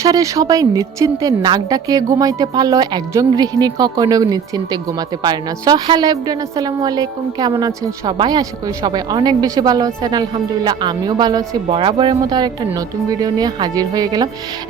সংসারে সবাই নিশ্চিন্তে নাক ডাকিয়ে ঘুমাইতে পারলেও একজন গৃহিণী কখনো নিশ্চিন্তে ঘুমাতে পারে না। সো হ্যালো এভরিওয়ান, আসসালামু আলাইকুম। কেমন আছেন সবাই? আশা করি সবাই অনেক বেশি ভালো আছেন। আলহামদুলিল্লাহ আমিও ভালো আছি। বরাবরের মতো আর একটা নতুন ভিডিও নিয়ে হাজির হয়ে গেলাম।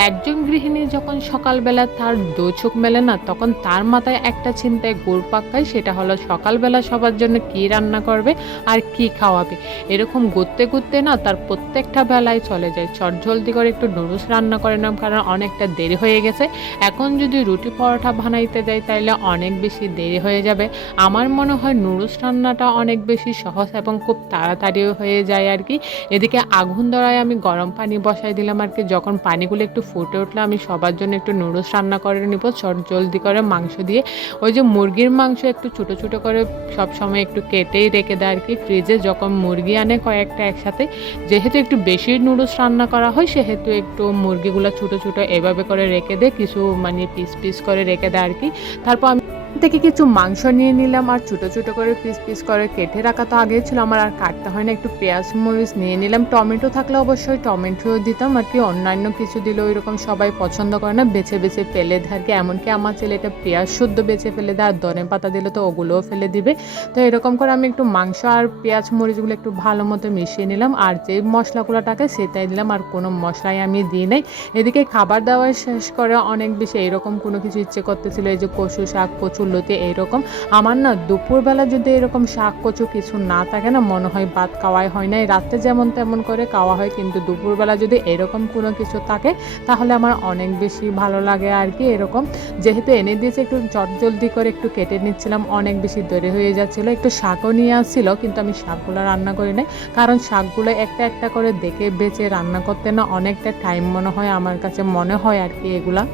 একজন গৃহিণী যখন সকালবেলা তার দু চোখ মেলে না, তখন তার মাথায় একটা চিন্তায় ঘুরপাক খায়, সেটা হলো সকালবেলা সবার জন্য কি রান্না করবে আর কি খাওয়াবে। এরকম ঘুরতে ঘুরতে না তার প্রত্যেকটা বেলায় চলে যায়। চটজলদি করে একটু নুডলস রান্না করে নিলাম, কারণ অনেকটা দেরি হয়ে গেছে। এখন যদি রুটি পরোটা বানাইতে যাই তাইলে অনেক বেশি দেরি হয়ে যাবে। আমার মনে হয় নুডলস রান্নাটা অনেক বেশি সহজ এবং খুব তাড়াতাড়িও হয়ে যায় আর কি। এদিকে আগুন ধরায় আমি গরম পানি বসাই দিলাম আর কি। যখন পানিগুলো একটু ফুটে উঠলে আমি সবার জন্য একটু নুডলস রান্না করে নিব চটজলদি করে মাংস দিয়ে। ওই যে মুরগির মাংস একটু ছোটো ছোটো করে সবসময় একটু কেটেই রেখে দেয় আর কি ফ্রিজে। যখন মুরগি আনে কয়েকটা একসাথে, যেহেতু একটু বেশি নুডলস রান্না করা হয় সেহেতু একটু মুরগিগুলো ছোটো ছোটো এভাবে করে রেখে দেয়, কিছু মানে পিস পিস করে রেখে দেয় আর কি। তারপর আমি থেকে কিছু মাংস নিয়ে নিলাম আর ছোটো ছোটো করে পিস পিস করে কেটে রাখা তো আগেই ছিল, আমার আর কাটতে হয় না। একটু পেঁয়াজ মরিচ নিয়ে নিলাম, টমেটো থাকলে অবশ্যই টমেটোও দিতাম আর কি। অন্যান্য কিছু দিলেও এরকম সবাই পছন্দ করে না, বেছে বেছে ফেলে দেয় আর কি। এমনকি আমার ছেলেটা পেঁয়াজ শুদ্ধ বেছে ফেলে দেয়, আর ধনে পাতা দিলে তো ওগুলোও ফেলে দিবে। তো এরকম করে আমি একটু মাংস আর পেঁয়াজ মরিচগুলো একটু ভালো মতো মিশিয়ে নিলাম, আর যে মশলাগুলোটাকে সেটাই দিলাম, আর কোনো মশলাই আমি দিই নাই। এদিকে খাবার দাওয়া শেষ করে অনেক বেশি এরকম কোনো কিছু ইচ্ছে করতেছিল, এই যে কচু শাক কচুর লতি এইরকম। আমার না দুপুরবেলা যদি এরকম শাক কচু কিছু না থাকে না, মনে হয় ভাত খাওয়াই হয় না। রাতে যেমন তেমন করে খাওয়া হয়, কিন্তু দুপুরবেলা যদি এরকম কোনো কিছু থাকে তাহলে আমার অনেক বেশি ভালো লাগে আর কি। এরকম যেহেতু এনে দিয়েছে একটু জলদি করে একটু কেটে নিচ্ছিলাম, অনেক বেশি দেরি হয়ে যাচ্ছিলো। একটু শাকও নিয়ে আসছিল, কিন্তু আমি শাকগুলো রান্না করি নাই, কারণ শাকগুলো একটা একটা করে দেখে বেছে রান্না করতে না অনেকটা টাইম মনে হয়, আমার কাছে মনে হয় আর কি। এগুলা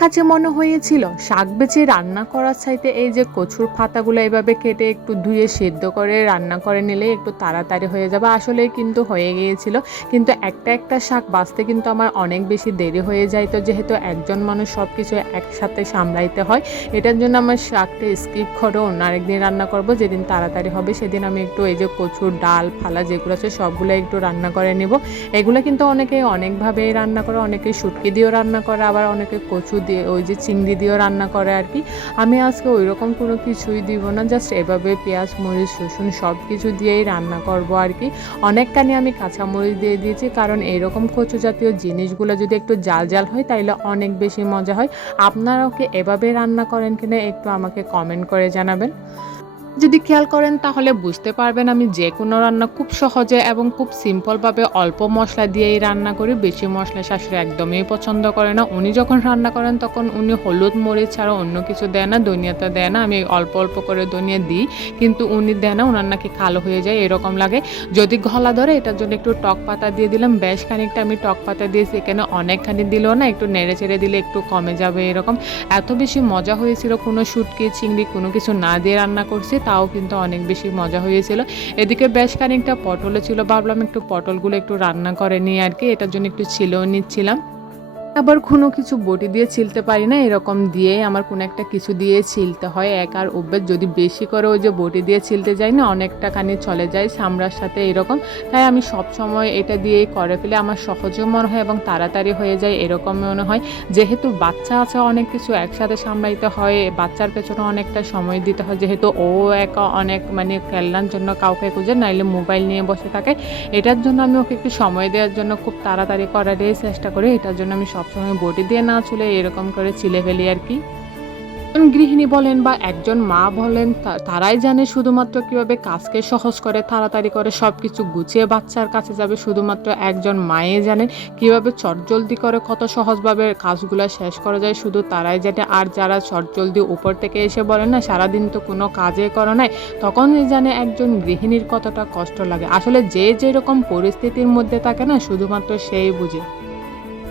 কাছে মনে হয়েছিল শাক বেছে রান্না করার চাইতে এই যে কচুর পাতাগুলো এভাবে কেটে একটু ধুয়ে সেদ্ধ করে রান্না করে নিলে একটু তাড়াতাড়ি হয়ে যাবে। আসলে কিন্তু হয়ে গিয়েছিল, কিন্তু একটা একটা শাক বাছতে কিন্তু আমার অনেক বেশি দেরি হয়ে যায়। তো যেহেতু একজন মানুষ সব কিছু একসাথে সামলাইতে হয়, এটার জন্য আমার শাকটা স্কিপ করে অন্য আরেকদিন রান্না করব, যেদিন তাড়াতাড়ি হবে সেদিন আমি একটু এই যে কচুর ডাল ফালা যেগুলো আছে সবগুলো একটু রান্না করে নিব। এগুলো কিন্তু অনেকে অনেকভাবেই রান্না করে, অনেকে শুটকি দিয়েও রান্না করে, আবার অনেকে কচু দিয়ে ওই যে চিংড়ি দিয়েও রান্না করে আর কি। আমি আজকে ওই রকম কোনো কিছুই দিব না, জাস্ট এভাবে পেঁয়াজ মরিচ রসুন সব কিছু দিয়েই রান্না করব আর কি। অনেকখানি আমি কাঁচামরিচ দিয়ে দিয়েছি, কারণ এইরকম কচু জাতীয় জিনিসগুলো যদি একটু জাল জাল হয় তাইলে অনেক বেশি মজা হয়। আপনারাও কি এভাবে রান্না করেন কিনা একটু আমাকে কমেন্ট করে জানাবেন। যদি খেয়াল করেন তাহলে বুঝতে পারবেন আমি যে কোনো রান্না খুব সহজে এবং খুব সিম্পলভাবে অল্প মশলা দিয়েই রান্না করি। বেশি মশলা শাশুড়ি একদমই পছন্দ করে না। উনি যখন রান্না করেন তখন উনি হলুদ মরিচ ছাড়া অন্য কিছু দেয় না, ধনিয়াটা দেয় না। আমি অল্প অল্প করে ধনিয়া দিই, কিন্তু উনি দেয় না, ওনার নাকি কালো হয়ে যায় এরকম লাগে। যদি গলা ধরে এটার জন্য একটু টক পাতা দিয়ে দিলাম, বেশ খানিকটা আমি টক পাতা দিয়েছি, এখানে অনেকখানি দিলেও না, একটু নেড়ে চেড়ে দিলে একটু কমে যাবে এরকম। এত বেশি মজা হয়েছিল, কোনো শুটকি চিংড়ি কোনো কিছু না দিয়ে রান্না করছি, তাও কিন্তু অনেক বেশি মজা হয়েছিল। এদিকে বেশ খানিকটা পটলও ছিল, ভাবলাম একটু পটলগুলো একটু রান্না করে নিই আর কি। এটার জন্য একটু ছিলেও নিচ্ছিলাম। আবার কোনো কিছু বটি দিয়ে ছিলতে পারি না, এরকম দিয়ে আমার কোনো একটা কিছু দিয়ে ছিলতে হয়। এক আর অভ্যেস, যদি বেশি করে ওই যে বটি দিয়ে ছিলতে যাই না অনেকটা খানি চলে যায় চামড়ার সাথে এরকম। তাই আমি সব সময় এটা দিয়েই করে ফেলে, আমার সহজও মনে হয় এবং তাড়াতাড়ি হয়ে যায় এরকম মনে হয়। যেহেতু বাচ্চা আছে, অনেক কিছু একসাথে সামলাইতে হয়, বাচ্চার পেছনে অনেকটা সময় দিতে হয়, যেহেতু ও একা অনেক মানে খেলনার জন্য কাউকে খুঁজে, নাইলে মোবাইল নিয়ে বসে থাকে। এটার জন্য আমি ওকে একটু সময় দেওয়ার জন্য খুব তাড়াতাড়ি করারই চেষ্টা করি। এটার জন্য আমি সবসময় বটি দিয়ে না চলে এরকম করে ছিলে ফেলি আর কি। গৃহিণী বলেন বা একজন মা বলেন, তারাই জানে শুধুমাত্র কিভাবে কাজকে সহজ করে তাড়াতাড়ি করে সব কিছু গুছিয়ে বাচ্চার কাছে যাবে। শুধুমাত্র একজন মায়ে জানেন কিভাবে চটজলদি করে কত সহজভাবে কাজগুলো শেষ করা যায়, শুধু তারাই জানে। আর যারা চটজলদি উপর থেকে এসে বলেন না সারাদিন তো কোনো কাজে করে নাই, তখনই জানে একজন গৃহিণীর কতটা কষ্ট লাগে। আসলে যে যেরকম পরিস্থিতির মধ্যে থাকে না, শুধুমাত্র সেই বুঝে।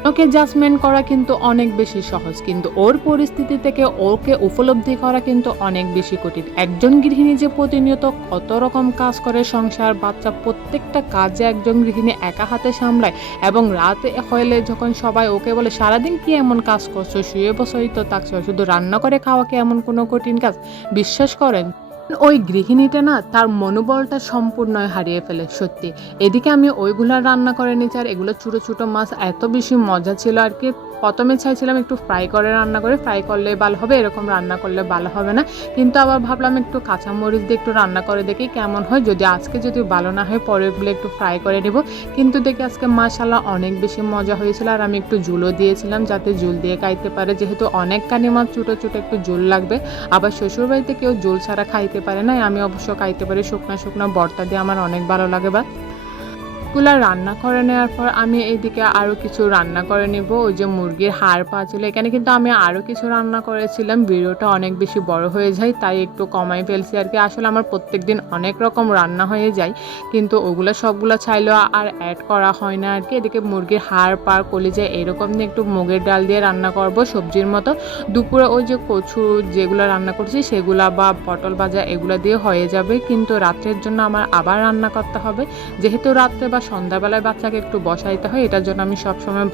ওকে জাজমেন্ট করা কিন্তু অনেক বেশি সহজ, কিন্তু ওর পরিস্থিতি থেকে ওকে উপলব্ধি করা কিন্তু অনেক বেশি কঠিন। একজন গৃহিণী যে প্রতিনিয়ত কত রকম কাজ করে, সংসার বাচ্চা প্রত্যেকটা কাজে একজন গৃহিণী একা হাতে সামলায়, এবং রাতে হলে যখন সবাই ওকে বলে সারাদিন কি এমন কাজ করছো, শুয়ে বসেই তো থাকছো, শুধু রান্না করে খাওয়া কি এমন কোনো কঠিন কাজ? বিশ্বাস করেন, ওই গৃহিণীটা না তার মনোবলটা সম্পূর্ণই হারিয়ে ফেলে সত্যি। এদিকে আমি ওইগুলা রান্না করে নিয়েছি আর এগুলো ছোটো ছোটো মাছ এত বেশি মজা ছিল আর কি। প্রথমে চাইছিলাম একটু ফ্রাই করে রান্না করে, ফ্রাই করলে ভালো হবে, এরকম রান্না করলে ভালো হবে না, কিন্তু আবার ভাবলাম একটু কাঁচামরিচ দিয়ে একটু রান্না করে দেখি কেমন হয়, যদি আজকে যদি ভালো না হয় পরেরগুলো একটু ফ্রাই করে নেব। কিন্তু দেখি আজকে মাশাআল্লাহ অনেক বেশি মজা হয়েছিল। আর আমি একটু ঝুলও দিয়েছিলাম যাতে ঝুল দিয়ে খাইতে পারে, যেহেতু অনেক কানি মাছ ছোটো ছোটো একটু ঝুল লাগবে। আবার শ্বশুরবাড়িতে কেউ ঝোল ছাড়া খাইতে পারে না, আমি অবশ্য খাইতে পারি শুকনো শুকনো ভর্তা দিয়ে, আমার অনেক ভালো লাগে। বা গুলা রান্না করে নেওয়ার পর আমি এইদিকে আরও কিছু রান্না করে নিব। ওই যে মুরগির হাড় পা ছিল, এখানে কিন্তু আমি আরও কিছু রান্না করেছিলাম, ভিডিওটা অনেক বেশি বড় হয়ে যায় তাই একটু কমাই ফেলছি আর কি। আসলে আমার প্রত্যেক দিন অনেক রকম রান্না হয়ে যায়, কিন্তু ওগুলো সবগুলো চাইলেও আর অ্যাড করা হয় না আর কি। এদিকে মুরগির হাড় পা কলিজা এরকম দিয়ে একটু মুগের ডাল দিয়ে রান্না করব সবজির মতো। দুপুরে ওই যে কচু যেগুলো রান্না করছি সেগুলা বা পটল ভাজা এগুলো দিয়ে হয়ে যাবে, কিন্তু রাত্রের জন্য আমার আবার রান্না করতে হবে, যেহেতু রাত্রে বা সন্ধ্যাবেলায় বাচ্চাকে একটু বসাইতে হয়, এটার জন্য আমি সবসময়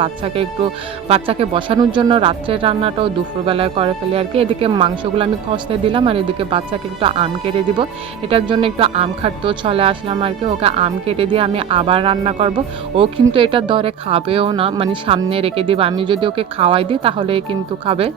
বাচ্চাকে বসানোর জন্য রাত্রের রান্নাটাও দুপুরবেলায় করে ফেলি আর কি। এদিকে মাংসগুলো আমি কষতে দিলাম আর এদিকে বাচ্চাকে একটু আম কেটে দিব, এটার জন্য একটু আম খাটতেও চলে আসলাম আর কি। ওকে আম কেটে দিয়ে আমি আবার রান্না করব। ও কিন্তু এটা ধরে খাবেও না, মানে সামনে রেখে দিব, আমি যদি ওকে খাওয়াই দিই তাহলে কিন্তু খাবে।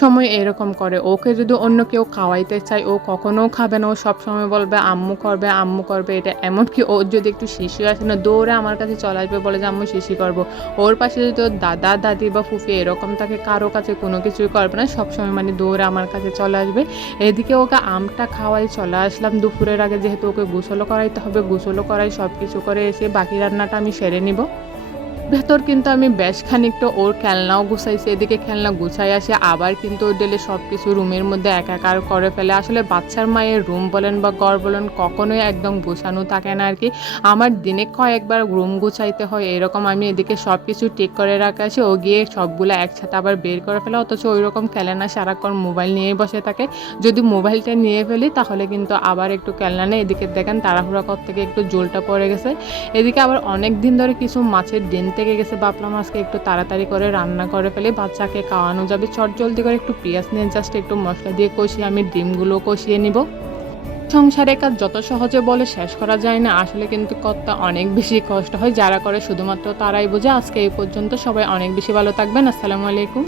সময় এরকম করে, ওকে যদি অন্য কেউ খাওয়াইতে চায় ও কখনো খাবে না, ও সবসময় বলবে আম্মু করবে আম্মু করবে এটা। এমনকি ওর যদি একটু শিশু আসে না দৌড়ে আমার কাছে চলে আসবে, বলে যে আম্মু শিশি করবো। ওর পাশে যদি ওর দাদা দাদি বা ফুফি এরকম থাকে কারো কাছে কোনো কিছুই করবে না, সবসময় মানে দৌড়ে আমার কাছে চলে আসবে। এদিকে ওকে আমটা খাওয়াই চলে আসলাম দুপুরের আগে, যেহেতু ওকে গোসলও করাইতে হবে, গোসলও করাই সব কিছু করে এসে বাকি রান্নাটা আমি সেরে নিব। ভেতর কিন্তু আমি বেশ খানিকটা ওর খেলনাও গুছাইছি, এদিকে খেলনা গুছাই আসে আবার কিন্তু ওর ডেলে সব কিছু রুমের মধ্যে একাকার করে ফেলে। আসলে বাচ্চার মায়ের রুম বলেন বা ঘর বলেন কখনোই একদম গোছানো থাকে না আর কি। আমার দিনে কয়েকবার রুম গুছাইতে হয় এরকম। আমি এদিকে সব কিছু ঠিক করে রাখা আছে, ও গিয়ে সবগুলো একসাথে আবার বের করে ফেলে, অথচ ওই রকম খেলে না, সারাক্ষণ মোবাইল নিয়েই বসে থাকে। যদি মোবাইলটা নিয়ে ফেলি তাহলে কিন্তু আবার একটু খেলনা নেই। এদিকে দেখেন তাড়াহুড়া কর থেকে একটু জলটা পড়ে গেছে। এদিকে আবার অনেক দিন ধরে কিছু মাছের ডিম থেকে গেছে, ভাবলাম আজকে একটু তাড়াতাড়ি করে রান্না করে ফেলে, বাচ্চাকে খাওয়ানো যাবে। জলদি করে একটু পেঁয়াজ নিয়ে জাস্ট একটু মশলা দিয়ে কষিয়ে আমি ডিমগুলো কষিয়ে নিব। সংসারের কাজ যত সহজে বলে শেষ করা যায় না, আসলে কিন্তু করতে অনেক বেশি কষ্ট হয়, যারা করে শুধুমাত্র তারাই বোঝে। আজকে এই পর্যন্ত, সবাই অনেক বেশি ভালো থাকবেন। আসসালামু আলাইকুম।